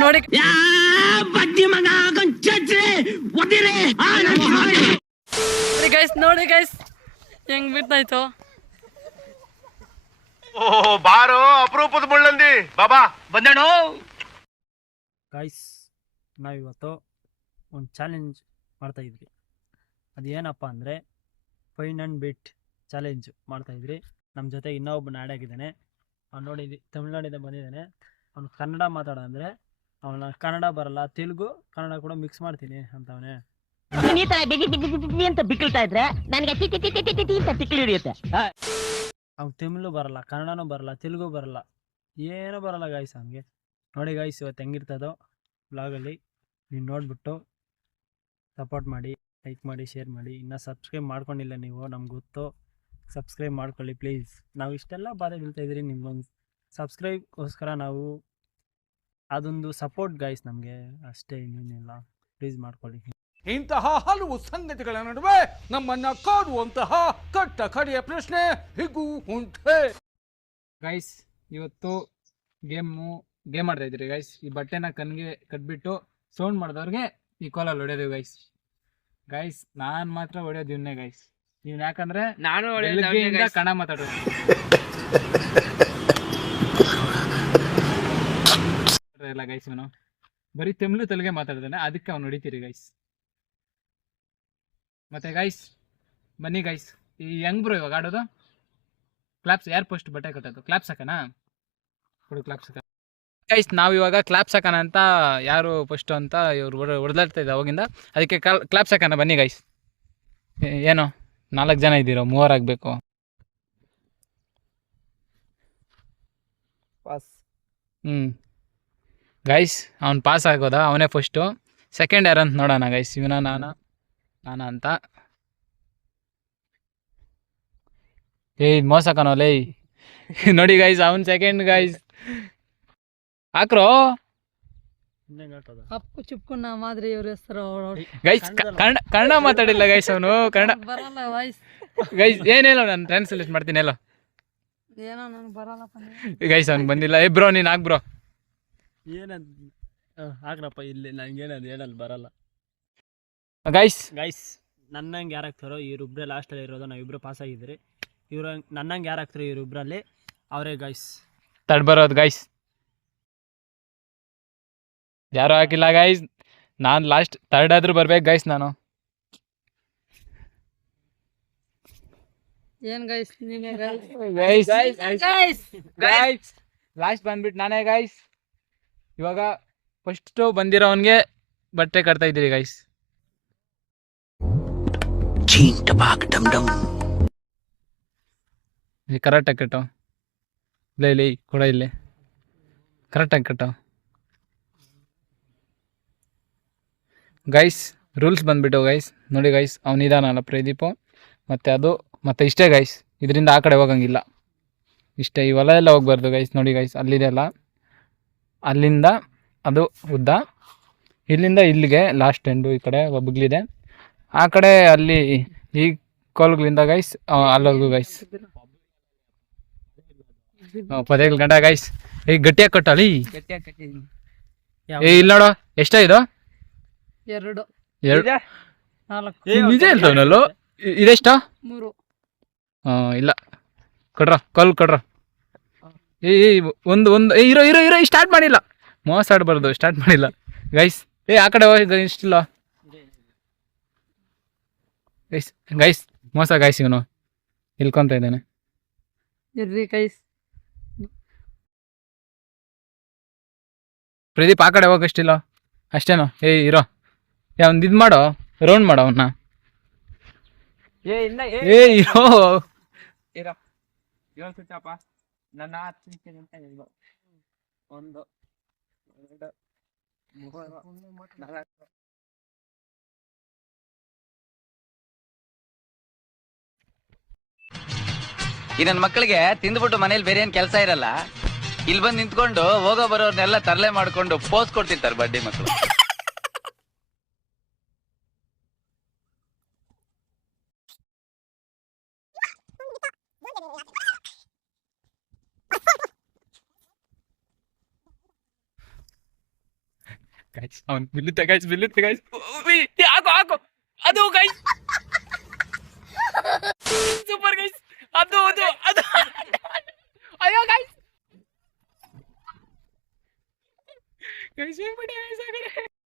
ನೋಡಿ ಗೈಸ್, ನೋಡಿ ಗೈಸ್ ಹೆಂಗ್ ಬಿಡ್ತಾಯ್ತು. ಓ ಬಾರೋ ಅಪರೂಪದ ಮುಳ್ಳಂದಿ ಬಾಬಾ ಬಂದೇಣೋ. ಗೈಸ್, ನಾವಿವತ್ತು ಒಂದು ಚಾಲೆಂಜ್ ಮಾಡ್ತಾಯಿದ್ವಿ. ಅದೇನಪ್ಪ ಅಂದರೆ ಫೈನ್ ಆ್ಯಂಡ್ ಬಿಟ್ ಚಾಲೆಂಜ್ ಮಾಡ್ತಾಯಿದ್ವಿ. ನಮ್ಮ ಜೊತೆ ಇನ್ನೊಬ್ಬ ಆಡಾಗಿದ್ದಾನೆ. ಅವ್ನು ನೋಡಿ ತಮಿಳ್ನಾಡಿಂದ ಬಂದಿದ್ದಾನೆ. ಅವ್ನು ಕನ್ನಡ ಮಾತಾಡ ಅಂದರೆ ಅವನ ಕನ್ನಡ ಬರಲ್ಲ, ತೆಲುಗು ಕನ್ನಡ ಕೂಡ ಮಿಕ್ಸ್ ಮಾಡ್ತೀನಿ ಅಂತವನೇ. ಈ ತರ ಬಿಗಿ ಬಿಗಿ ಬಿಗಿ ಅಂತ ಬಿಕ್ಕಳ್ತಾ ಇದ್ರೆ ನನಗೆ ತಿಕ್ಕಿ ಹಿಡಿಯುತ್ತೆ. ಅವ್ನು ತಮಿಳು ಬರಲ್ಲ, ಕನ್ನಡನೂ ಬರಲ್ಲ, ತೆಲುಗು ಬರಲ್ಲ, ಏನೂ ಬರಲ್ಲ ಗೈಸ್ ಅವನಿಗೆ. ನೋಡಿ ಗೈಸ್, ಇವತ್ತು ಹೆಂಗಿರ್ತದೋ ಬ್ಲಾಗಲ್ಲಿ ನೀವು ನೋಡಿಬಿಟ್ಟು ಸಪೋರ್ಟ್ ಮಾಡಿ, ಲೈಕ್ ಮಾಡಿ, ಶೇರ್ ಮಾಡಿ. ಇನ್ನೂ ಸಬ್ಸ್ಕ್ರೈಬ್ ಮಾಡ್ಕೊಂಡಿಲ್ಲ ನೀವು, ನಮ್ಗೆ ಗೊತ್ತು, ಸಬ್ಸ್ಕ್ರೈಬ್ ಮಾಡ್ಕೊಳ್ಳಿ ಪ್ಲೀಸ್. ನಾವು ಇಷ್ಟೆಲ್ಲ ಬಾಧೆ ಬೀಳ್ತಾಯಿದ್ರಿ, ನಿಮ್ಗೊಂದು ಸಬ್ಸ್ಕ್ರೈಬ್ಗೋಸ್ಕರ ನಾವು ಅದೊಂದು ಸಪೋರ್ಟ್ ಗೈಸ್ ನಮಗೆ, ಅಷ್ಟೇ, ಇನ್ನೇನಿಲ್ಲ. ಪ್ಲೀಸ್ ಮಾಡ್ಕೊಳ್ಳಿ. ಇಂತಹ ಹಲವು ಸಂಗತಿಗಳ ನಡುವೆ ನಮ್ಮನ್ನ ಕಾಡುವಂತಹ ಕಟ್ಟ ಕಡೆಯ ಪ್ರಶ್ನೆ ಹೀಗೂ ಉಂಟೆ. ಗೈಸ್, ಇವತ್ತು ಗೇಮ್ ಆಡ್ತಾ ಇದ್ರಿ ಗೈಸ್. ಈ ಬಟ್ಟೆನ ಕಣ್ಣಿಗೆ ಕಟ್ಬಿಟ್ಟು ಸೌಂಡ್ ಮಾಡಿದವ್ರಿಗೆ ಈ ಕೋಲಲ್ಲಿ ಹೊಡೆಯೋದು ಗೈಸ್. ಗೈಸ್, ನಾನು ಮಾತ್ರ ಹೊಡೆಯೋದು ಇವನ್ನೇ ಗೈಸ್. ಇವ್ನು ಯಾಕಂದ್ರೆ ನಾನು ಕನ್ನಡ ಮಾತಾಡೋದು ಇಲ್ಲ ಗೈಸ್. ಇವನು ಬರೀ ತಮಿಳು ತೆಲುಗೆ ಮಾತಾಡ್ತಾನೆ, ಅದಕ್ಕೆ ಅವ್ನು ಹೊಡಿತೀರಿ ಗೈಸ್. ಮತ್ತೆ ಗೈಸ್ ಬನ್ನಿ ಗೈಸ್, ಈ ಹೆಂಗ್ ಬ್ರೋ ಇವಾಗ ಆಡೋದು? ಕ್ಲಾಪ್ಸ್ ಯಾರು ಫಸ್ಟ್ ಬಟ್ಟೆ ಕಟ್ಟೋದು? ಕ್ಲಾಪ್ಸ್ ಹಾಕನಾ? ಕೊಡು ಕ್ಲಾಪ್ಸ್ ಹಾಕ ಗೈಸ್. ನಾವು ಇವಾಗ ಕ್ಲಾಪ್ಸ್ ಹಾಕೋಣ ಅಂತ, ಯಾರು ಫಸ್ಟು ಅಂತ ಇವ್ರು ಹೊಡೆದಾಡ್ತಾ ಇದ್ದ ಅವಾಗಿಂದ, ಅದಕ್ಕೆ ಕ್ಲಾಪ್ಸ್ ಹಾಕೋಣ ಬನ್ನಿ ಗೈಸ್. ಏನು 4 ಜನ ಇದ್ದೀರೋ, 3 ಆಗಬೇಕು. ಪಾಸ್. ಗೈಸ್, ಅವ್ನು ಪಾಸ್ ಆಗೋದಾ? ಅವನೇ ಫಸ್ಟು. ಸೆಕೆಂಡ್ ಯಾರಂತ ನೋಡೋಣ ಗೈಸ್. ಇವನ ನಾನ ಅಂತ. ಮೋಸ ಕಣೋಲೇ. ನೋಡಿ ಗೈಸ್, ಅವ್ನು ಸೆಕೆಂಡ್ ಗೈಸ್. ಹಾಕ್ರೋ ಅಪ್ಪು ಚುಪ್ಪುನ ಮಾದ್ರಿ ಇವ್ರ ಹೆಸರು ಗೈಸ್. ಕನ್ನಡ ಮಾತಾಡಿಲ್ಲ ಗೈಸ್ ಅವನು. ಕನ್ನಡ ಬರಲ್ಲ ವಾಯ್ಸ್ ಗೈಸ್. ಏನೇಳೋ ನಾನು ಟ್ರಾನ್ಸ್ಲೇಟ್ ಮಾಡ್ತೀನಿ. ಎಲ್ಲೋ ಏನೋ ನನಗೆ ಬರಲ್ಲಪ್ಪ. ಗೈಸ್ ಅವ್ನಿಗೆ ಬಂದಿಲ್ಲ. ಬ್ರೋ ನೀನು ಹಾಕ್ ಬ್ರೋ. ಏನಂತ ಹಾಕ್ರಪ್ಪ, ಇಲ್ಲಿ ನನಗೇನದು ಹೇಳಲ್ಲ, ಬರಲ್ಲ ಗೈಸ್. ನನ್ನಂಗೆ ಯಾರು ಆಗ್ತಾರೋ ಇವರಿಬ್ಬರೇ ಲಾಸ್ಟಲ್ಲಿ ಇರೋದು. ನಾವಿಬ್ಬರು ಪಾಸ್ ಆಗಿದ್ರಿ. ಇವ್ರು ನನ್ನಂಗೆ ಯಾರು ಆಗ್ತಾರೋ ಇವರಿಬ್ಬರಲ್ಲಿ ಅವರೇ ಗೈಸ್ ತಡ್ ಬರೋದು ಗೈಸ್. ಯಾರು ಹಾಕಿಲ್ಲ ಗೈಸ್. ನಾನು ಲಾಸ್ಟ್ ಥರ್ಡ್ ಆದ್ರೂ ಬರ್ಬೇಕು ಗೈಸ್. ನಾನು ಏನ್ ಗೈಸ್ ನೀವೇ ಗೈಸ್ ಲಾಸ್ಟ್ ಬಂದ್ಬಿಟ್ಟು ನಾನೇ ಗೈಸ್. ಇವಾಗ ಫಸ್ಟು ಬಂದಿರೋವನ್ಗೆ ಬಟ್ಟೆ ಕಟ್ತಾ ಇದ್ದೀರಿ ಗೈಸ್. ಕರೆಕ್ಟಾಗಿ ಕಟ್ಟೋ. ಇಲ್ಲಿ ಕೊಡ, ಇಲ್ಲಿ ಕರೆಕ್ಟಾಗಿ ಕಟ್ಟೋ ಗೈಸ್. ರೂಲ್ಸ್ ಬಂದ್ಬಿಟ್ಟು ಗೈಸ್, ನೋಡಿ ಗೈಸ್, ಅವನಿದಾನಲ್ಲ ಪ್ರದೀಪು, ಮತ್ತು ಇಷ್ಟೇ ಗೈಸ್. ಇದರಿಂದ ಆ ಕಡೆ ಹೋಗಂಗಿಲ್ಲ, ಇಷ್ಟೇ. ಈ ಹೊಲ ಎಲ್ಲ ಹೋಗ್ಬಾರ್ದು ಗೈಸ್. ನೋಡಿ ಗೈಸ್, ಅಲ್ಲಿದೆ ಅಲ್ಲ, ಅಲ್ಲಿಂದ ಅದು ಉದ್ದ, ಇಲ್ಲಿಂದ ಇಲ್ಲಿಗೆ ಲಾಸ್ಟ್ ಎಂಡು. ಈ ಕಡೆ ಒಬ್ಬಗ್ಲಿದೆ, ಆ ಕಡೆ ಅಲ್ಲಿ ಈ ಕೋಲ್ಗಳಿಂದ ಗೈಸ್ ಅಲ್ಲೋರ್ಗು ಗೈಸ್. ಪದೇಗಳು ಗಂಟ ಗೈಸ್. ಈಗ ಗಟ್ಟಿಯಾಗಿ ಕಟ್ಟಲ್ಲಿ. ಇಲ್ಲ ನೋಡೋ, ಎಷ್ಟೋ ಇದು? 2 ನಿಜ ಹೇಳ್ತವನಲ್ಲೋ. ಇದೆಷ್ಟ? 3. ಇಲ್ಲ ಕೊಡ್ರ, ಕಲ್ ಕೊಡ್ರ. ಒಂದು ಇರೋ ಸ್ಟಾರ್ಟ್ ಮಾಡಿಲ್ಲ. ಮೋಸ ಆಡ್ಬಾರ್ದು, ಸ್ಟಾರ್ಟ್ ಮಾಡಿಲ್ಲ ಗೈಸ್. ಆ ಕಡೆ ಹೋಗಿ ಇಷ್ಟಿಲ್ಲ ಗೈಸ್. ಮೋಸ ಗೈಸ್, ಇವನು ಇಲ್ಕೊಂತ ಇದ್ದಾನೆ. ಇರ್ರಿ ಗೈಸ್. ಪ್ರದೀಪ್ ಆ ಕಡೆ ಹೋಗಷ್ಟಿಲ್ಲ, ಅಷ್ಟೇನೋ. ಇರೋ ಒಂದು ಇದು ಮಾಡೋ, ರೌಂಡ್ ಮಾಡೋ ಅವನ್ನ. ನನ್ನ 1 2 3 4. ಈ ನನ್ನ ಮಕ್ಕಳಿಗೆ ತಿಂದ್ಬಿಟ್ಟು ಮನೇಲಿ ಬೇರೆ ಏನ್ ಕೆಲಸ ಇರಲ್ಲ, ಇಲ್ಲಿ ಬಂದು ನಿಂತ್ಕೊಂಡು ಹೋಗೋ ಬರೋರ್ನೆಲ್ಲ ತರಲೆ ಮಾಡ್ಕೊಂಡು ಪೋಸ್ ಕೊಡ್ತಿರ್ತಾರೆ ಬಡ್ಡಿ ಮಕ್ಕಳು. ಗೈಸ್ ಅವ್ನು ಬೀಳುತ್ತೆ ಗೈಸ್ ಹಾಕು ಅದು ಗೈಸ್ ಸೂಪರ್ ಗೈಸ್ ಅದು ಅಯ್ಯೋ ಗೈಸ್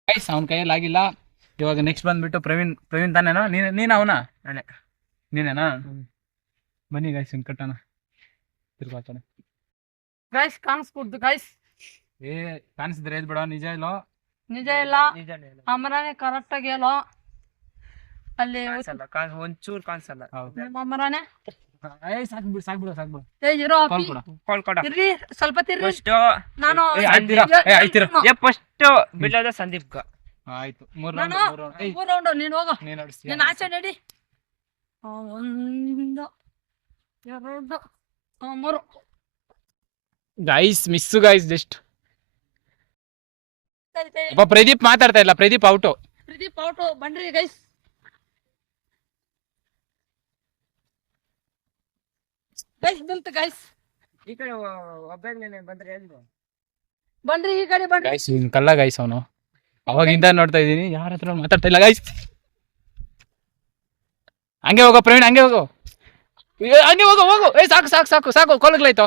ಗೈಸ್ ಅವನ ಕೈಯಲ್ಲಿ ಆಗಿಲ್ಲ. ಇವಾಗ ನೆಕ್ಸ್ಟ್ ಬಂದ್ಬಿಟ್ಟು ಪ್ರವೀಣ್ ತಾನೇನೋ ನೀನು ಅವನ ನೀನೇನಾ? ಬನ್ನಿ ಗೈಸ್ ಹಿಂಗೆ ಕಟ್ಟೋಣ ತಿರ್ಗಾತಾನೆ. Guys ಕಾಣಿಸ್ಕೊಡ್ದು guys. ಕಾಣಿಸಿದ್ರೆ ಎದ್ ಬಿಡೋ ನಿಜ ಇಲ್ಲೋ? ನಿಜ ಇಲ್ಲ, ಅಮರಾನೆ ಕರೆಕ್ಟ್ ಆಗಿ ಹೇಳೋ. ಅಲ್ಲಿ ಒಂಚೂರು ಕಾಣಿಸಲ್ಲ. ನಿಮ್ಮ ಅಮರಾನೆ ಸಾಕ್ಬಿಡು ಏ ಇರೋ ಕಾಲ್ ಅಪ್ಪಿ. ಕೊಡ. ಇರ್ರಿ ಸ್ವಲ್ಪ ತಿರ್ರಿ. ನಾನು ಫಸ್ಟ್ ಬಿಡೋದ ಸಂದೀಪ್. ಆಯ್ತು 3 ನಾನು ರೌಂಡ್ 3 ರೌಂಡ್ ನೀನು ಹೋಗೋ. ನೀನು ನೀನು ಆಚೆ ನಡಿ. 1 2 3 guys miss guys just. Pradeep ಮಾತಾಡ್ತಾ ಇಲ್ಲ, ಪ್ರದೀಪ್ ಔಟು. ಪ್ರದೀಪ್ ಔಟು. ಬನ್ರಿ ಗೈಸ್. ಗೈಸ್ ಬೀಳ್ತು ಗೈಸ್. ಈ ಕಡೆ ಒಬ್ಬನೇ ಬಂದ್ರೆ ಬನ್ರಿ ಈ ಕಡೆ ಬನ್ರಿ. ಗೈಸ್ ಕಲ್ಲ ಗೈಸ್ ಅವನು ಅವಾಗಿಂದ ನೋಡ್ತಾ ಇದ್ದೀನಿ, ಯಾರ ಹತ್ರ ಮಾತಾಡ್ತಾ ಇಲ್ಲ ಗೈಸ್. ಹಂಗೆ ಹೋಗೋ ಪ್ರವೀಣ್, ಹಂಗೆ ಹೋಗು. ಏ ಸಾಕು ಕೊಲಗ್ಲಾಯ್ತು.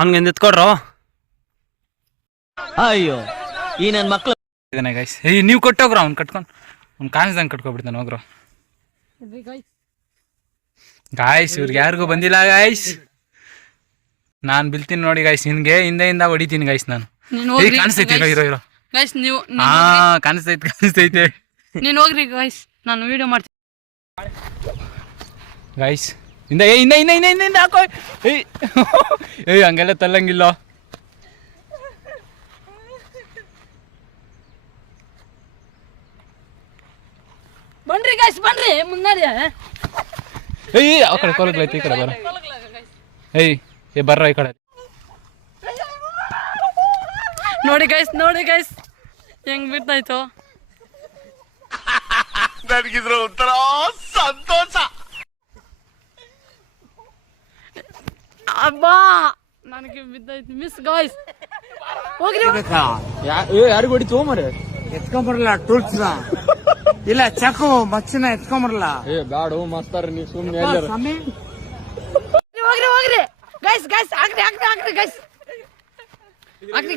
ಅವ್ನಿಗೆ ಎತ್ಕೊಡ್ರು. ಅಯ್ಯೋ ಈ ನನ್ ಮಕ್ಳು ಗೈಸ್ ನೀವು ಕೊಟ್ಟೋಗ್ರ ಅವ್ನು ಅವ್ನು ಕಾಣಿಸ್ದಂಗೆ ಕಟ್ಕೊಬಿಡ್ತಾನೆ ಹೋಗ್ರು. ಗಾಯ್ಸ್ ಇವ್ರಿಗೆ ಯಾರಿಗೂ ಬಂದಿಲ್ಲ ಗಾಯ್ಸ್. ನಾನು ಬೀಳ್ತೀನಿ ನೋಡಿ ಗಾಯ್ಸ್, ನಿನ್ಗೆ ಹಿಂದೆಯಿಂದ ಹೊಡಿತೀನಿ ಗಾಯ್ಸ್ ನಾನು. ಕಾಣಿಸ್ತೈತಿ ಇರೋ ಗೈಸ್ ನೀವು ಕಾಣಿಸ್ತೈತೆ ನೀನು ಹೋಗ್ರಿ ಗೈಸ್, ನಾನು ವಿಡಿಯೋ ಮಾಡ್ತೀನಿ ಗೈಸ್. ಹಿಂದೆ ಹಾಕೋ. ಏಯ್ ಹಂಗೆಲ್ಲ ತಲ್ಲಂಗಿಲ್ಲ. ಬನ್ರಿ ಗೈಸ್ ಬನ್ರಿ ಮುನ್ನಡಿ. ಏಯ್ ಆ ಕಡೆ ಕೊಲಗ್ಲೈತಿ, ಈ ಕಡೆ ಬರ. ಏಯ್ ಬರ್ರ ಈ ಕಡೆ. ನೋಡಿ ಗೈಸ್ ಹೆಂಗ್ ಬಿಡ್ತಾಯ್ತು. ನನಗಿದ್ರ ಒಂಥರ ಸಂತೋಷ. ಅಬ್ಬಾ ನನಗೆ ಬಿದ್ದಾಯ್ತು ಮಿಸ್ ಗೈಸ್. ಹೋಗ್ರಿ ಯಾರಿಗೂ ಹೊಡಿತು ಮರೆ ಎತ್ಕೊಂಬರಲ್ಲ ಟೂಲ್ಸ್ ಇಲ್ಲ ಚಾಕು ಮಚ್ಚಿನ ಎತ್ಕೊಂಬರಲ್ಲ. ಬ್ಯಾಡ ಮಾಸ್ತಾರ ನೀವು ಸುಮ್ಮನೆ ಹೋಗ್ರಿ ಗೈಸ್ ಹಾಕ್ರಿ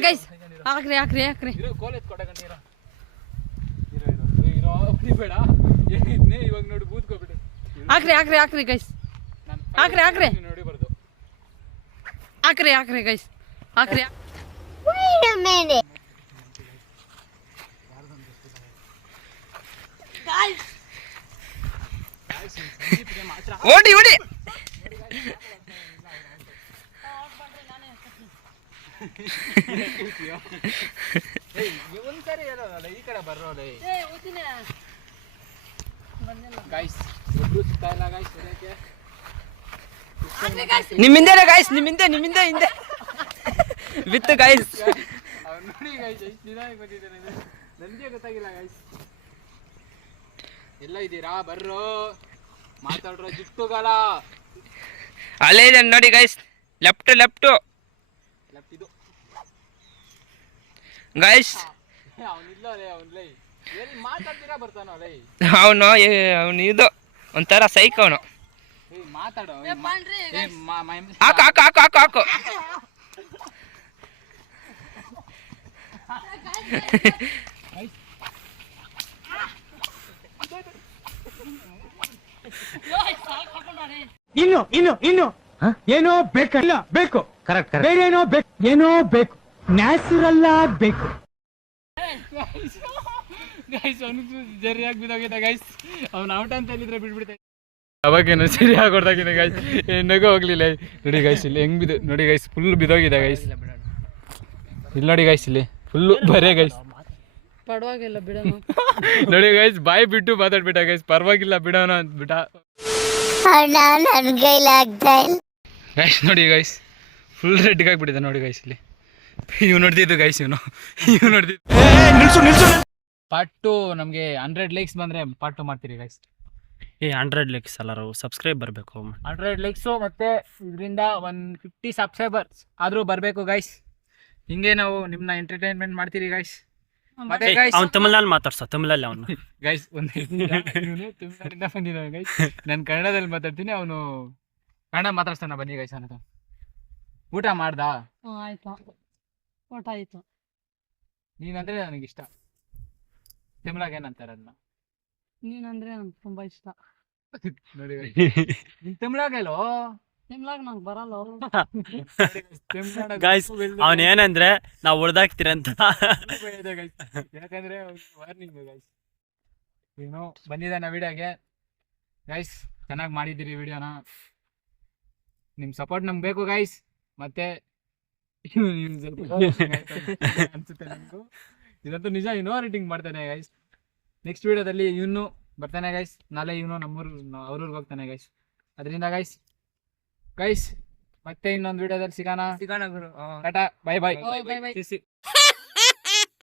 ಗೈಸ್. ಹಾಕ್ರಿ ಬೇಡ ಇವಾಗ ನೋಡಿ ಬೂದ್ಕೋಬಿಟ್ಟು ಹಾಕ್ರಿ ಗೈಸ್. ಹಾಕ್ರಿ ನೋಡಿಬಾರ್ದು. ಹಾಕ್ರಿ ಗೈಸ್. ಹಾಕ್ರಿ. ಓಡಿ ಒಂದ್ಸರಿ ಹೇಳೋಲ್ಲ ಈ ಕಡೆ ಬರೋಲ್ಲ ಗೈಸ್. ಒಬ್ರು ಸಿಗ್ತಾ ಇಲ್ಲ ಗೈಸ್ ಸರಿಯಾಗಿ. ನಿಮ್ಮಿಂದೇನೆ ಗಾಯ್ಸ್, ನಿಮ್ಮಿಂದೆ ಹಿಂದೆ ಬಿತ್ತು ಗಾಯ್ಸ್. ನೋಡಿ ಗೈಸ್ ಎಷ್ಟು ನಿಧಾನಕ್ಕೆ ಬಂದಿದ್ದಾನೆ, ನನಗೆ ಗೊತ್ತಾಗಿಲ್ಲ ಗೈಸ್. ಎಲ್ಲ ಇದ್ದೀರಾ ಬರ್ರೋ ಮಾತಾಡ್ರೋ ಜಿಟ್ಟುಗಾಲ. ಅಲ್ಲೇ ಇದೆ ನೋಡಿ ಗಾಯ್ಸ್, ಲೆಫ್ಟ್ ಇದು ಗಾಯ್ಸ್. ಅವನಿಲ್ಲ ಅವನ್ಲೈ ಎಲ್ಲಿ ಮಾತಾಡ್ತೀರಾ ಬರ್ತಾನೋ ಲೈ. ಅವನು ಇದು ಒಂಥರ ಸೈಕ್ ಅವನು. ಮಾತಾಡೋ ಹಾಕು ಇನ್ನು ಏನೋ ಬೇಕಲ್ಲ ಬೇಕು. ಕರೆಕ್ಟ್ ಬೇರೇನೋ ಬೇಕು, ಏನೋ ಬೇಕು, ನ್ಯಾಚುರಲ್ ಆಗ್ಬೇಕು. ಗೈಸ್ ಅವನಿಗೆ ಸರಿಯಾಗಿ ಬಿದ್ದೋಗಿದೆ ಗೈಸ್. ಅವ್ನು ಔಟ್ ಅಂತ ಹೇಳಿದ್ರೆ ಬಿಡ್ಬಿಡ್ತಾ ಅವಾಗೇನು ಸರಿಯಾಗಿ ಹೊಡೆದಾಗಿದೆ ಗೈಸ್. ನಗು ಹೋಗ್ಲಿಲ್ಲ ನೋಡಿ ಗೈಸ್. ಇಲ್ಲಿ ಹೆಂಗ್ ಬಿದ್ದು ನೋಡಿ ಗೈಸ್, ಫುಲ್ ಬಿದ್ದೋಗಿದೆ ಗೈಸ್. ಇಲ್ಲಿ ನೋಡಿ ಗೈಸ್, ಇಲ್ಲಿ ಫುಲ್ಲು ಬರೇ ಗೈಸ್. ಪರವಾಗಿಲ್ಲ ಬಿಡೋಣ. ನೋಡಿ ಗೈಸ್ ಬಾಯಿ ಬಿಟ್ಟು ಮಾತಾಡ್ಬಿಟ್ಟ ಗೈಸ್. ಪರವಾಗಿಲ್ಲ ಬಿಡೋಣ ಅಂದ್ಬಿಟ್ಟ ಗೈಸ್. ನೋಡಿ ಗೈಸ್ ಫುಲ್ ರೆಡ್ಗೆ ಆಗ್ಬಿಟ್ಟಿದೆ ನೋಡಿ ಗೈಸ್. ಇಲ್ಲಿ ಇವ್ ನೋಡ್ತಿದ್ದು ಗೈಸ್, ಇವ್ ನೋಡ್ತಿದ್ದು ಪಾರ್ಟ್ 2 ನಮಗೆ 100 ಲೈಕ್ಸ್ ಬಂದರೆ ಪಾರ್ಟ್ 2 ಮಾಡ್ತೀರಿ ಗೈಸ್. 100 ಲೈಕ್ಸ್ ಅಲ್ಲ ಸಬ್ಸ್ಕ್ರೈಬ್ ಬರಬೇಕು. 100 ಲೈಕ್ಸು ಮತ್ತು ಇದರಿಂದ 150 ಸಬ್ಸ್ಕ್ರೈಬರ್ಸ್ ಆದರೂ ಬರಬೇಕು ಗೈಸ್. ಹಿಂಗೆ ನಾವು ನಿಮ್ಮನ್ನ ಎಂಟರ್ಟೈನ್ಮೆಂಟ್ ಮಾಡ್ತೀರಿ ಗೈಸ್. ಮತ್ತೆ ಗೈಸ್ ಅವ್ನು ತಮಿಳಲ್ಲಿ ಮಾತಾಡ್ಸ, ತಮಿಳಲ್ಲಿ ಅವನು ಗೈಸ್ ಇವನು ತಮಿಳ್ನಾಡಿಂದ ಬಂದಿದ್ದಾನೆ ಗೈಸ್. ನಾನು ಕನ್ನಡದಲ್ಲಿ ಮಾತಾಡ್ತೀನಿ, ಅವನು ಕನ್ನಡ ಮಾತಾಡ್ತಾನೆ. ಬನ್ನಿ ಗೈಸ್ ಅನ್ನೋದು. ಊಟ ಮಾಡ್ದಾ? ಆಯ್ತು, ಊಟ ಆಯ್ತು. ನೀನಂದ್ರೆ ನನಗಿಷ್ಟ. ತಮಿಳಾಗ ಏನಂತಾರೆ ಅದನ್ನ? ನೀನಂದ್ರೆ ನಂಗೆ ತುಂಬಾ ಇಷ್ಟ. ನೋಡಿ ನೀನ್ ತಮಿಳಾಗಲ್ಲೋ? ನಿಮ್ಲಾಗ ನಂಗೆ ಬರಲ್ಲ. ಗೈಸ್ ಅವನ್ ಏನಂದ್ರೆ ನಾವು ಉಳ್ದಾಕ್ತೀರಂತ. ಯಾಕಂದ್ರೆ ವಾರ್ನಿಂಗ್ ಗೈಸ್. ಏನು ಬಂದಿದ್ದಾನೆ ವಿಡಿಯೋಗೆ ಗೈಸ್. ಚೆನ್ನಾಗಿ ಮಾಡಿದ್ದೀರಿ ವಿಡಿಯೋನ. ನಿಮ್ಮ ಸಪೋರ್ಟ್ ನಮ್ಗೆ ಬೇಕು ಗೈಸ್. ಮತ್ತೆ ಅನ್ಸುತ್ತೆ ನಮಗೂ ಇದಂತೂ ನಿಜ. ಇನ್ನೋ ರೇಟಿಂಗ್ ಮಾಡ್ತಾನೆ ಗೈಸ್. ನೆಕ್ಸ್ಟ್ ವಿಡಿಯೋದಲ್ಲಿ ಇವನು ಬರ್ತಾನೆ ಗೈಸ್. ನಾಳೆ ಇವನು ಅವ್ರೂರ್ಗೆ ಹೋಗ್ತಾನೆ ಗೈಸ್. ಅದರಿಂದ ಗೈಸ್ ಮತ್ತೆ ಇನ್ನೊಂದು ವಿಡಿಯೋದಲ್ಲಿ ಸಿಗೋಣ ಗುರು. Tata, bye bye.